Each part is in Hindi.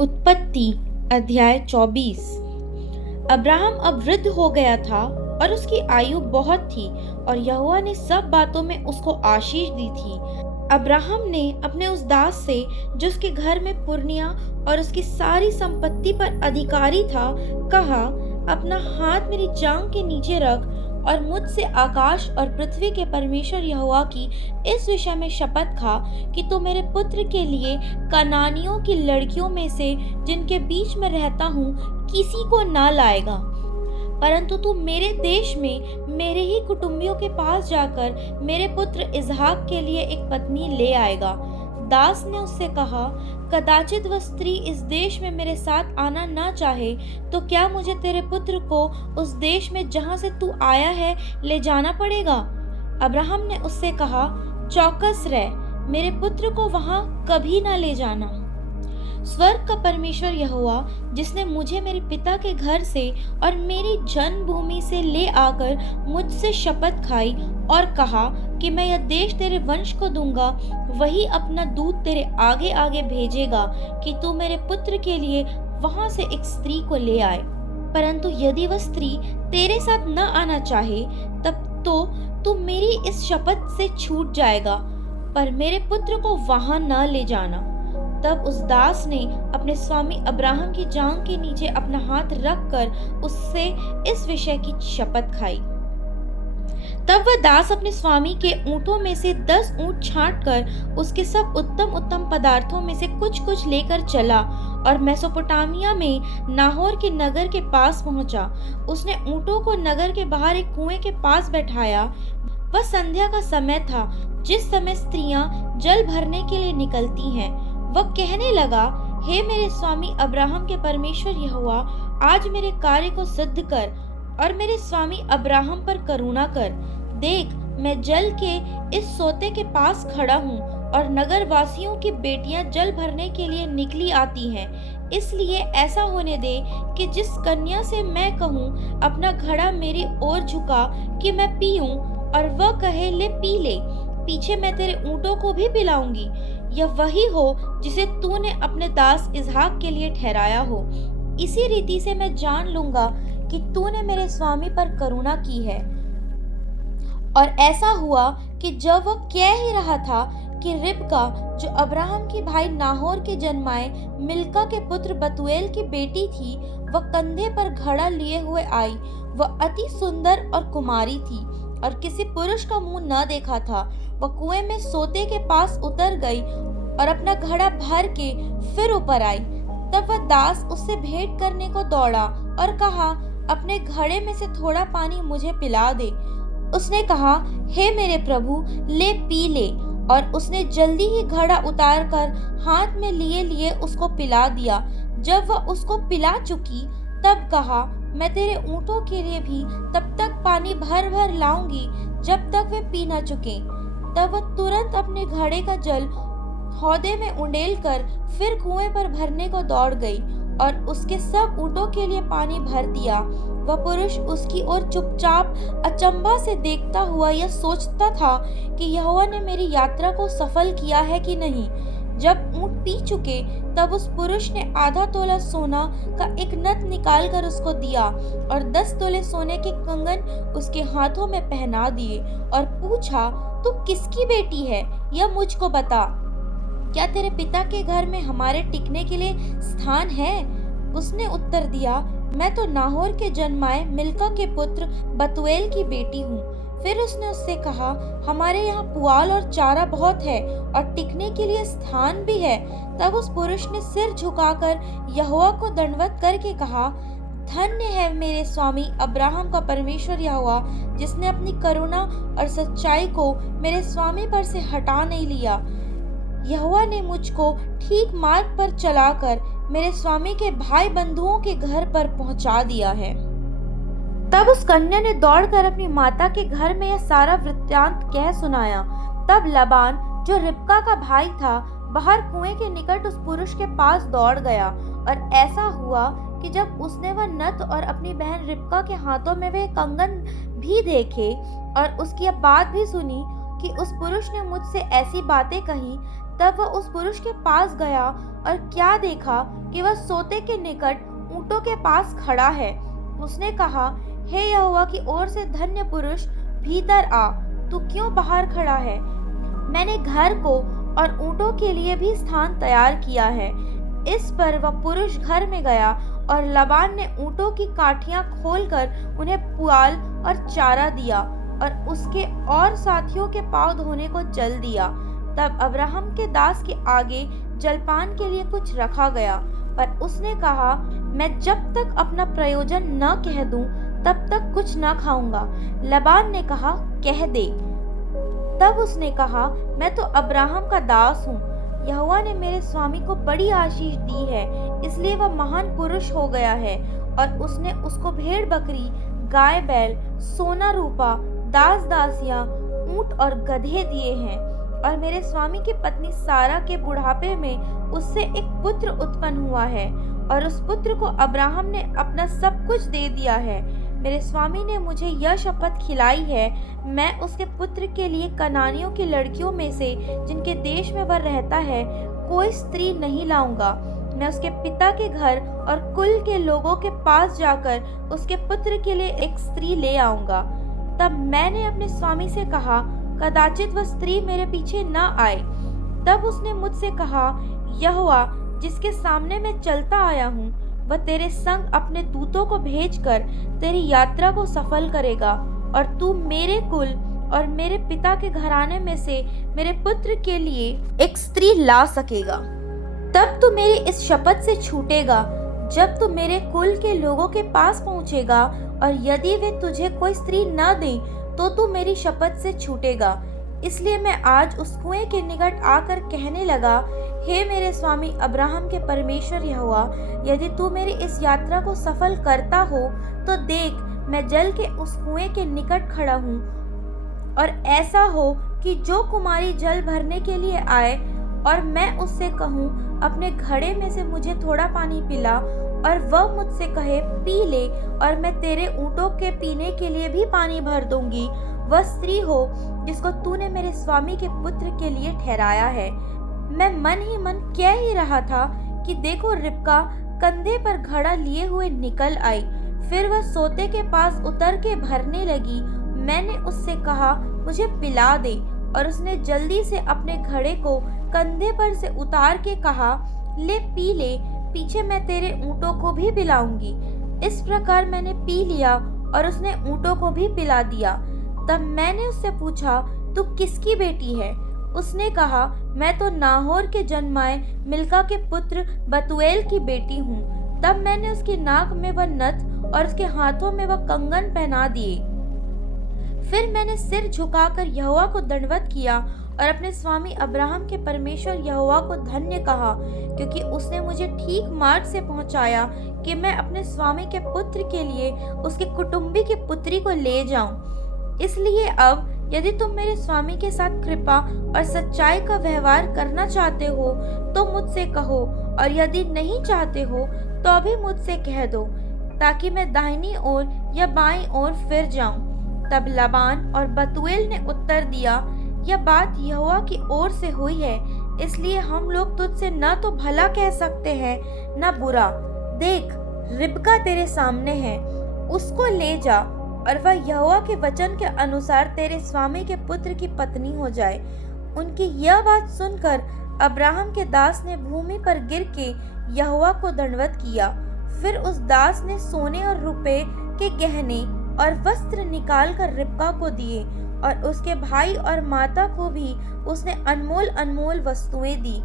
उत्पत्ति अध्याय 24। अब्राहम अब वृद्ध हो गया था और उसकी आयु बहुत थी और यहोवा ने सब बातों में उसको आशीष दी थी। अब्राहम ने अपने उस दास से जो उसके घर में पुरनिया और उसकी सारी संपत्ति पर अधिकारी था कहा, अपना हाथ मेरी जांघ के नीचे रख और मुझसे आकाश और पृथ्वी के परमेश्वर यहोवा की इस विषय में शपथ खा कि तू मेरे पुत्र के लिए कनानियों की लड़कियों में से जिनके बीच में रहता हूँ किसी को ना लाएगा, परंतु तू मेरे देश में मेरे ही कुटुंबियों के पास जाकर मेरे पुत्र इसहाक के लिए एक पत्नी ले आएगा। दास ने उससे कहा, कदाचित वह स्त्री इस देश में मेरे साथ आना ना चाहे तो क्या मुझे तेरे पुत्र को उस देश में जहाँ से तू आया है ले जाना पड़ेगा? अब्राहम ने उससे कहा, चौकस रह, मेरे पुत्र को वहाँ कभी ना ले जाना। स्वर्ग का परमेश्वर यहोवा जिसने मुझे मेरे पिता के घर से और मेरी जन्मभूमि से ले आकर मुझसे शपथ खाई और कहा कि मैं यह देश तेरे वंश को दूंगा, वही अपना दूत तेरे आगे आगे भेजेगा कि तू मेरे पुत्र के लिए वहां से एक स्त्री को ले आए। परंतु यदि वह स्त्री तेरे साथ न आना चाहे तब तो तू मेरी इस शपथ से छूट जाएगा, पर मेरे पुत्र को वहां न ले जाना। तब उस दास ने अपने स्वामी अब्राहम की जांघ के नीचे अपना हाथ रखकर उससे इस विषय की शपथ खाई। तब वह दास अपने स्वामी के ऊँटों में से 10 ऊँट छांटकर उसके सब उत्तम उत्तम पदार्थों में से कुछ कुछ लेकर चला और मेसोपोटामिया में नाहोर के नगर के पास पहुंचा। उसने ऊँटों को नगर के बाहर एक कुएं के पास बैठाया। वह संध्या का समय था, जिस समय स्त्रियां जल भरने के लिए निकलती हैं। वह कहने लगा, हे मेरे स्वामी अब्राहम के परमेश्वर यहोवा, आज मेरे कार्य को सिद्ध कर और मेरे स्वामी अब्राहम पर करुणा कर। देख, मैं जल के इस सोते के पास खड़ा हूँ और नगर वासियों की बेटियां जल भरने के लिए निकली आती हैं। इसलिए ऐसा होने दे कि जिस कन्या से मैं कहूँ अपना घड़ा मेरी ओर झुका कि मैं पीऊँ, और वह कहे ले पी ले, पीछे मैं तेरे ऊँटों को भी पिलाऊंगी। यह वही हो जिसे तूने अपने दास इसहाक के लिए ठहराया हो। इसी रीति से मैं जान लूंगा कि तूने मेरे स्वामी पर करुणा की है। और ऐसा हुआ कि जब वह कह ही रहा था कि रिबका, जो अब्राहम की भाई नाहोर के जन्माए मिल्का के पुत्र बतूएल की बेटी थी, वह कंधे पर घड़ा लिए हुए आई। वह अति सुंदर और कुमारी थी और किसी पुरुष का मुंह न देखा था। वह कुएं में सोते के पास उतर गई और अपना घड़ा भर के फिर ऊपर आई। तब वह दास उससे भेंट करने को दौड़ा और कहा, अपने घड़े में से थोड़ा पानी मुझे पिला दे। उसने कहा, हे मेरे प्रभु, ले पी ले। और उसने जल्दी ही घड़ा उतार कर हाथ में लिए लिए उसको पिला दिया। जब वह उसको पिला चुकी तब कहा, मैं तेरे ऊँटों के लिए भी तब तक पानी भर भर लाऊंगी जब तक वे पी न चुके। तब वह तुरंत अपने घड़े का जल हौदे में उंडेल कर फिर कुएं पर भरने को दौड़ गई और उसके सब ऊँटों के लिए पानी भर दिया। वह पुरुष उसकी ओर चुपचाप अचंभा से देखता हुआ यह सोचता था कि यहोवा ने मेरी यात्रा को सफल किया है कि नहीं। जब ऊँट पी चुके तब उस पुरुष ने आधा तोला सोना का एक नथ निकाल कर उसको दिया और 10 तोले सोने के कंगन उसके हाथों में पहना दिए और पूछा, तू किसकी बेटी है, यह मुझको बता। क्या तेरे पिता के घर में हमारे टिकने के लिए स्थान है? उसने उत्तर दिया, मैं तो नाहोर के जन्माए मिल्का के पुत्र बतूएल की बेटी हूँ। फिर उसने उससे कहा, हमारे यहाँ पुआल और चारा बहुत है और टिकने के लिए स्थान भी है। तब उस पुरुष ने सिर झुकाकर यहोवा को दंडवत करके कहा, धन्य है मेरे स्वामी अब्राहम का परमेश्वर यहोवा, जिसने अपनी करुणा और सच्चाई को मेरे स्वामी पर से हटा नहीं लिया। यहोवा ने मुझको ठीक मार्ग पर चलाकर मेरे स्वामी के भाई बंधुओं के घर पर पहुंचा दिया है। तब उस कन्या ने दौड़कर अपनी माता के घर में यह सारा वृत्तांत कह सुनाया। तब लबान, जो रिबका का भाई था, बाहर कुएं के निकट उस पुरुष के पास दौड़ गया। और ऐसा हुआ कि जब उसने वह नथ और अपनी बहन रिबका के हाथों में वे कंगन भी देखे और उसकी यह बात भी सुनी कि उस पुरुष ने मुझसे ऐसी बातें कही, तब वह उस पुरुष के पास गया और क्या देखा कि वह सोते के निकट ऊँटों के पास खड़ा है। उसने कहा, हे यहोवा की ओर से धन्य पुरुष, भीतर आ, तू क्यों बाहर खड़ा है? मैंने घर को और ऊँटों के लिए भी स्थान तैयार किया है। इस पर वह पुरुष घर में गया और लाबान ने ऊँटों की काठियाँ खोलकर उन्हें पुआल और चारा दिया और उसके और साथियों के पाँव धोने को चल दिया। तब अब्राहम के दास के आगे जलपान के लिए कुछ रखा गया, पर उसने कहा, मैं जब तक अपना प्रयोजन न कह दूं तब तक कुछ न खाऊंगा। लाबान ने कहा, कह दे। तब उसने कहा, मैं तो अब्राहम का दास हूँ। यहोवा ने मेरे स्वामी को बड़ी आशीष दी है, इसलिए वह महान पुरुष हो गया है। और उसने उसको भेड़ बकरी, गाय बैल, सोना रूपा, दास दासियां, ऊंट और गधे दिए हैं। और मेरे स्वामी की पत्नी सारा के बुढ़ापे में उससे एक पुत्र उत्पन्न हुआ है, और उस पुत्र को अब्राहम ने अपना सब कुछ दे दिया है। मेरे स्वामी ने मुझे यह शपथ खिलाई है, मैं उसके पुत्र के लिए कनानियों की लड़कियों में से, जिनके देश में वह रहता है, कोई स्त्री नहीं लाऊंगा। मैं उसके पिता के घर और कुल के लोगों के पास जाकर उसके पुत्र के लिए एक स्त्री ले आऊंगा। तब मैंने अपने स्वामी से कहा, कदाचित वह स्त्री मेरे पीछे न आए। तब उसने मुझसे कहा, यहोवा जिसके सामने मैं चलता आया हूँ, वह तेरे संग अपने दूतों को भेजकर तेरी यात्रा को सफल करेगा, और तू मेरे कुल और मेरे पिता के घराने में से मेरे पुत्र के लिए एक स्त्री ला सकेगा। तब तू मेरी इस शपथ से छूटेगा जब तू मेरे कुल के लोगों के पास पहुंचेगा, और यदि वे तुझे कोई स्त्री न दें तो तू मेरी शपथ से छूटेगा। इसलिए मैं आज उस कुएं के निकट आकर कहने लगा, हे मेरे स्वामी अब्राहम के परमेश्वर यहोवा, यदि तू मेरी इस यात्रा को सफल करता हो तो देख, मैं जल के उस कुएं के निकट खड़ा हूँ, और ऐसा हो कि जो कुमारी जल भरने के लिए आए और मैं उससे कहूँ, अपने घड़े में से मुझे थोड़ा पानी पिला, और वह मुझसे कहे, पी ले, और मैं तेरे ऊँटों के पीने के लिए भी पानी भर दूंगी, वह स्त्री हो जिसको तूने मेरे स्वामी के पुत्र के लिए ठहराया है। मैं मन ही मन कह ही रहा था कि देखो, रिबका कंधे पर घड़ा लिए हुए निकल आई। फिर वह सोते के पास उतर के भरने लगी। मैंने उससे कहा, मुझे पिला दे, और उसने जल्दी से अपने घड़े को कंधे पर से उतार के कहा, ले पी ले, पीछे मैं तेरे ऊँटों को भी पिलाऊंगी। इस प्रकार मैंने पी लिया और उसने ऊँटों को भी पिला दिया। तब मैंने उससे पूछा, तू किसकी बेटी है? उसने कहा, मैं तो नाहोर के जन्माए मिल्का के पुत्र बतूएल की बेटी हूँ। तब मैंने उसकी नाक में वह नथ और उसके हाथों में वह कंगन पहना दिए। फिर मैंने सिर झुकाकर यहोवा को दंडवत किया और अपने स्वामी अब्राहम के परमेश्वर यहोवा को धन्य कहा, क्योंकि उसने मुझे ठीक मार्ग से पहुंचाया कि मैं अपने स्वामी के पुत्र के लिए उसके कुटुंबी की पुत्री को ले जाऊं। इसलिए अब यदि तुम मेरे स्वामी के साथ कृपा और सच्चाई का व्यवहार करना चाहते हो तो मुझसे कहो, और यदि नहीं चाहते हो तो अभी मुझसे कह दो, ताकि मैं दाहिनी ओर या बाईं ओर फिर जाऊं। तब लाबान और बतूएल ने उत्तर दिया, यह बात यहोवा की ओर से हुई है, इसलिए हम लोग तुझसे न तो भला कह सकते हैं न बुरा। देख, रिबका तेरे सामने है, उसको ले जा, और वह यहोवा के वचन के अनुसार तेरे स्वामी के पुत्र की पत्नी हो जाए। उनकी यह बात सुनकर अब्राहम के दास ने भूमि पर गिर के यहोवा को दंडवत किया। फिर उस दास ने सोने और रुपए के गहने और वस्त्र निकाल कर रिबका को दिए, और उसके भाई और माता को भी उसने अनमोल अनमोल वस्तुएं दी।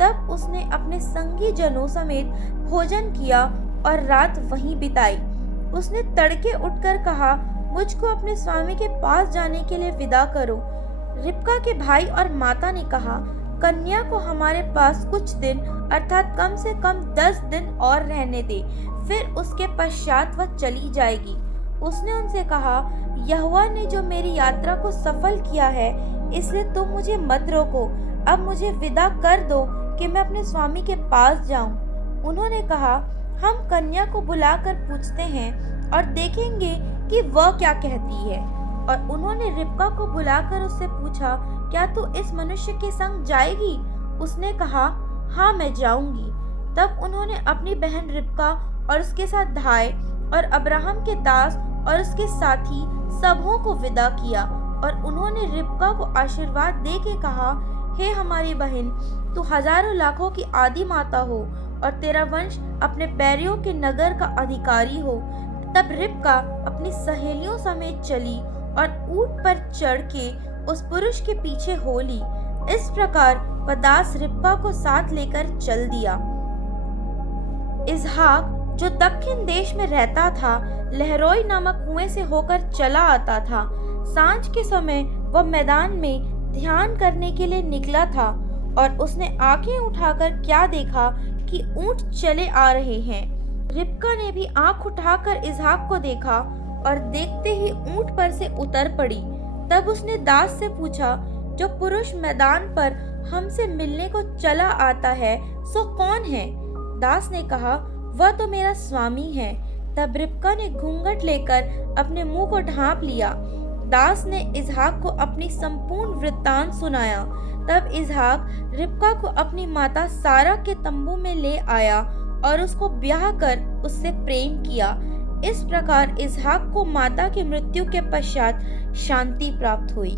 तब उसने अपने संगी जनों समेत भोजन किया और रात वहीं बिताई। उसने तड़के उठकर कहा, मुझको अपने स्वामी के पास जाने के लिए विदा करो। रिबका के भाई और माता ने कहा, कन्या को हमारे पास कुछ दिन अर्थात कम से कम 10 दिन और रहने दे, फिर उसके पश्चात वह चली जाएगी। उसने उनसे कहा, यहोवा ने जो मेरी यात्रा को सफल किया है, इसलिए तुम मुझे मत रोको। अब मुझे विदा कर दो कि मैं अपने स्वामी के पास जाऊं। उन्होंने कहा, हम कन्या को बुलाकर पूछते हैं और देखेंगे कि वह क्या कहती है। और उन्होंने रिबका को बुलाकर उससे पूछा, क्या तू इस मनुष्य के संग जाएगी? उसने कहा, हाँ, मैं जाऊंगी। तब उन्होंने अपनी बहन रिबका और उसके साथ भाई और अब्राहम के दास और उसके साथी सबों को विदा किया और उन्होंने रिबका को आशीर्वाद दे के कहा, हे हमारी बहन, तू हजारों लाखों की आदि माता हो और तेरा वंश अपने बैरियों के नगर का अधिकारी हो। तब रिबका अपनी सहेलियों समेत चली और ऊंट पर चढ़ के उस पुरुष के पीछे हो ली। इस प्रकार वह दास रिबका को साथ लेकर चल दिया। इसहाक जो दक्षिण देश में रहता था, लहरोई नामक कुएं से होकर चला आता था। सांझ के समय वह मैदान में ध्यान करने के लिए निकला था और उसने आंखें उठाकर क्या देखा कि ऊंट चले आ रहे हैं। रिबका ने भी आंख उठाकर इसहाक को देखा और देखते ही ऊंट पर से उतर पड़ी। तब उसने दास से पूछा, जो पुरुष मैदान पर हमसे मिलने को चला आता है सो कौन है? दास ने कहा, वह तो मेरा स्वामी है। तब रिबका ने घूंघट लेकर अपने मुंह को ढांप लिया। दास ने इसहाक को अपनी संपूर्ण वृत्तांत सुनाया। तब इसहाक रिबका को अपनी माता सारा के तंबू में ले आया और उसको ब्याह कर उससे प्रेम किया। इस प्रकार इसहाक को माता की मृत्यु के पश्चात शांति प्राप्त हुई।